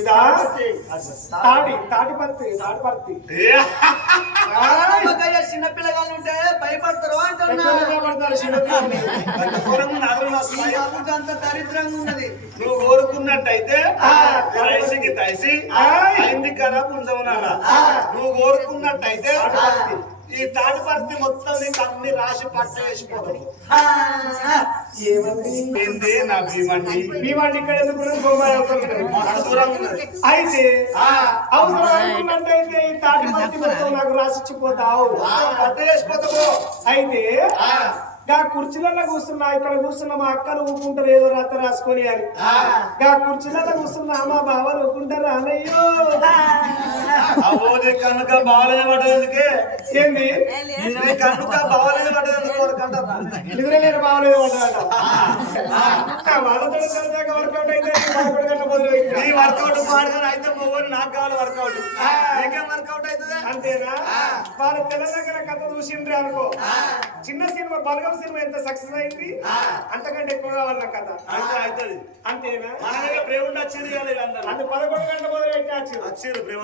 ఇదా తాటిపత్తి చిన్నపిల్లగాళ్ళు ఉంటే భయపడతారు అంత దరిద్రంగా ఉన్నది. నువ్వు కోరుకున్నట్టయితే రైసికి తైసి అయింది కదా పుంజవునాడా. నువ్వు కోరుకున్నట్టయితే ఈ తాడిపత్తి మొత్తం నీకు అన్ని రాసి పట్ట వేసిపోతాడు. ఏంది నా భీమండి ఇక్కడ దూరం ఉన్నది. అయితే అవసరం అనుకున్నట్టయితే ఈ తాటిపత్తి మొత్తం నాకు రాసిచ్చిపోతావు, పట్ట వేసిపోతావు. అయితే కుర్చీలలో కూర్చున్నా, ఇక్కడ కూర్చున్న మా అక్కలు ఊపుకుంటారు ఏదో రాత రాసుకొని అని. కుర్చీలలో కూర్చున్న మా బావలు ఊపుకుంటారు అన్నయ్యో. అవోది కనుక బావలే పడేందుకే ఏంది కనుక బావలే పడేందుకు నిద్రలేని బావలేదు పడ్డాట. వాళ్ళతో వర్కౌట్ అయితే నీ వర్కౌట్ పాడగానే అయితే మొగోడు నాకు కావాలి వర్కౌట్. నీకేం వర్కౌట్ అవుతుందా? అంతేనా? వాళ్ళు తెలంగాణ కథ చూసిండ్రి అనుకో, చిన్న సినిమా బలగం సినిమా ఎంత సక్సెస్ అయింది అంతకంటే ఎక్కువగా వాళ్ళ కథ అవుతుంది. అంతేనా? ప్రేమ వచ్చింది కదా అది 11 గంటల మొదలు పెట్టి వచ్చింది ప్రేమ.